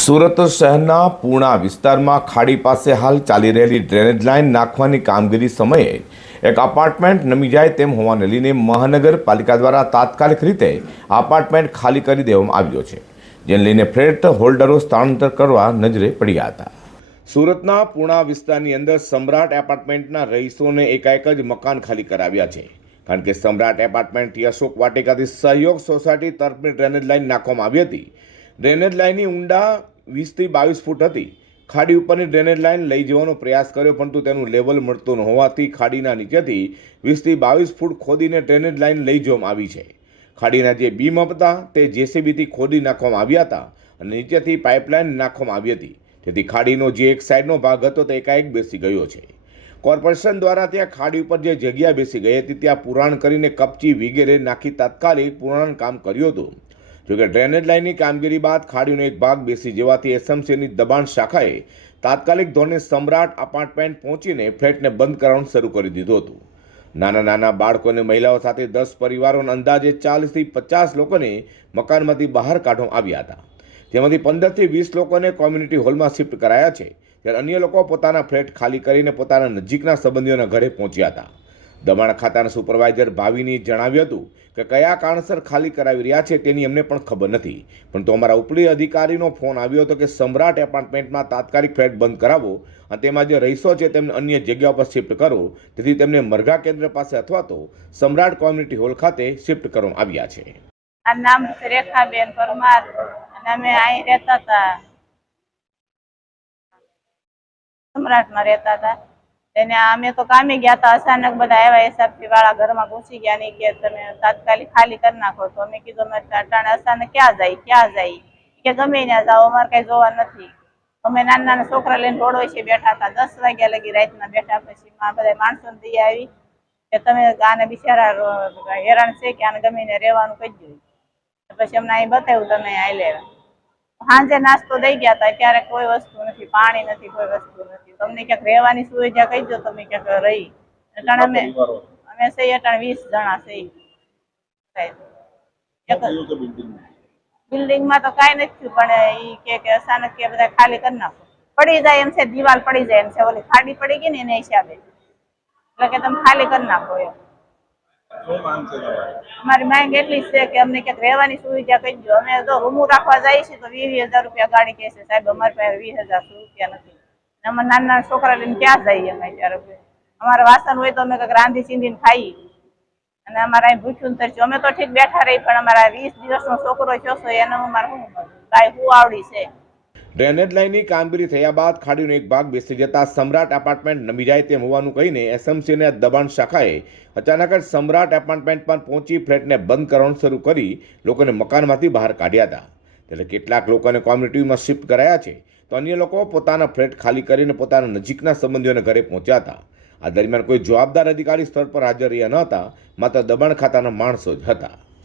સુરત શહેરના પૂર્ણા વિસ્તારમાં ખાડી પાસે હાલ ચાલી રહેલી ડ્રેનેજ લાઇન નાખવાની કામગીરી સમયે એક અપાર્ટમેન્ટ નમી જાય તેમ હોવાને લઈને મહાનગરપાલિકા દ્વારા તાત્કાલિક રીતે અપાર્ટમેન્ટ ખાલી કરી દેવામાં આવ્યો છે, જેને લઈને ફ્લેટ હોલ્ડરો સ્થળાંતર કરવા નજરે પડ્યા હતા. સુરતના પૂર્ણા વિસ્તારની અંદર સમ્રાટ એપાર્ટમેન્ટના રહીશોને એકાએક જ મકાન ખાલી કરાવ્યા છે, કારણ કે સમ્રાટ એપાર્ટમેન્ટથી અશોક વાટિકાથી સહયોગ સોસાયટી તરફની ડ્રેનેજ લાઇન નાખવામાં આવી હતી ડ્રેનેજ લાઇનની ઊંડા વીસથી બાવીસ ફૂટ હતી. ખાડી ઉપરની ડ્રેનેજ લાઇન લઈ જવાનો પ્રયાસ કર્યો, પરંતુ તેનું લેવલ મળતું ન હોવાથી ખાડીના નીચેથી વીસથી બાવીસ ફૂટ ખોદીને ડ્રેનેજ લાઇન લઈ જવામાં આવી છે. ખાડીના જે બીમ હતા, તે જેસીબીથી ખોદી નાખવામાં આવ્યા હતા અને નીચેથી પાઇપલાઇન નાખવામાં આવી હતી. તેથી ખાડીનો જે એક સાઈડનો ભાગ હતો, તે એકાએક બેસી ગયો છે. કોર્પોરેશન દ્વારા ત્યાં ખાડી ઉપર જે જગ્યા બેસી ગઈ હતી, ત્યાં પુરાણ કરીને કપચી વગેરે નાખી તાત્કાલિક પુરાણ કામ કર્યું હતું. જોકે ડ્રેનેજ લાઇનની કામગીરી બાદ ખાડીનો એક ભાગ બેસી જવાથી એસએમસીની દબાણ શાખાએ તાત્કાલિક ધોરણે સમ્રાટ અપાર્ટમેન્ટ પહોંચીને ફ્લેટને બંધ કરવાનું શરૂ કરી દીધું હતું. નાના નાના બાળકો અને મહિલાઓ સાથે દસ પરિવારોના અંદાજે ચાલીસથી પચાસ લોકોને મકાનમાંથી બહાર કાઢવામાં આવ્યા હતા. તેમાંથી પંદરથી વીસ લોકોને કોમ્યુનિટી હોલમાં શિફ્ટ કરાયા છે. ત્યારે અન્ય લોકો પોતાના ફ્લેટ ખાલી કરીને પોતાના નજીકના સંબંધીઓના ઘરે પહોંચ્યા હતા. દમણ ખાતાના સુપરવાઇઝર ભાવિની જણાવ્યું હતું કે કયા કારણસર ખાલી કરાવી રહ્યા છે તેની અમને પણ ખબર નથી. પણ તો અમારા ઉપરી અધિકારીનો ફોન આવ્યો હતો કે સમ્રાટ એપાર્ટમેન્ટમાં તાત્કાલિક ફ્લેટ બંધ કરાવો અને તેમાં જે રહીશો છે તેમને અન્ય જગ્યા પર શિફ્ટ કરો. તેથી તેમને મરઘા કેન્દ્ર પાસે અથવા તો સમ્રાટ કોમ્યુનિટી હોલ ખાતે શિફ્ટ કરવામાં આવ્યા છે. નામ રેખાબેન પરમાર અમે અહીં રહેતા હતા. સમ્રાટમાં રહેતા હતા. એને અમે તો કામે ગયા હતા, અચાનક બધા આવ્યા એસઆરપી વાળા ઘરમાં ઘૂસી ગયા નહીં કે તમે તાત્કાલિક ખાલી કરી નાખો. તો અમે કીધું, અમે અટાણે અચાનક ક્યાં જાય ક્યાં જાય? કે ગમે ત્યાં જાઓ, અમારે કઈ જોવા નથી. અમે નાના નાના છોકરા લઈને રોડ વચ્ચે બેઠા હતા, દસ વાગ્યા લગી રાતના બેઠા પછી બધા માણસો દઈ આવી કે તમે આને બિચારા હેરાન છે કે આને ગમે ને રહેવાનું કહી દઉં પછી અમને અહીં બતાવ્યું, તમે અહીં લેવા સાંજે નાસ્તો દઈ ગયા હતા ત્યારે કોઈ વસ્તુ નથી પાણી નથી કોઈ વસ્તુ નથી. તમને ક્યાંક રહેવાની સુવિધા કહી દો તમે ક્યાંક રહી. અટાણે અમે અમે સહી અટાણે વીસ જણા સહી બિલ્ડિંગમાં? તો કાંઈ નથી પણ ઈ કે કે અચાનક કે બધા ખાલી કરી નાખો. પડી જાય એમ છે દિવાલ પડી જાય એમ છે ઓલી ખાડી પડી ગઈ ને એના હિસાબે. એટલે કે તમે ખાલી કરી નાખો એમ. અમારી માંગ એટલી છે કે અમને ક્યાંક રહેવાની સુવિધા કહી દો. અમે તો રૂમું રાખવા જઈએ છીએ તો વીસ હજાર રૂપિયા ગાડી કહે છે, સાહેબ, અમારી પાસે વીસ હજાર રૂપિયા નથી. અમે નાના નાના છોકરા લઈને ક્યાં જઈએ અમે ત્યારે અમારે વાસણ હોય તો અમે કંઈક રાંધી ચીંધીને ખાઈએ. અને અમારે અહીં ભૂખ્યું તરીકે અમે તો ઠીક બેઠા રહી, પણ અમારા વીસ દિવસનો છોકરો થયો છે, એને અમારે શું કાંઈ શું આવડી છે? ડ્રેનેજ લાઇનની કામગીરી થયા બાદ ખાડીનો એક ભાગ બેસી જતા સમ્રાટ એપાર્ટમેન્ટ નમી જાય તેમ હોવાનું કહીને એસએમસીને દબાણ શાખાએ અચાનક જ સમ્રાટ એપાર્ટમેન્ટ પર પહોંચી ફ્લેટને બંધ કરવાનું શરૂ કરી લોકોને મકાનમાંથી બહાર કાઢ્યા હતા. ત્યારે કેટલાક લોકોને કોમ્યુનિટીમાં શિફ્ટ કરાયા છે તો અન્ય લોકો પોતાના ફ્લેટ ખાલી કરીને પોતાના નજીકના સંબંધીઓને ઘરે પહોંચ્યા હતા. આ દરમિયાન કોઈ જવાબદાર અધિકારી સ્થળ પર હાજર રહ્યા ન હતા, માત્ર દબાણ ખાતાના માણસો જ હતા.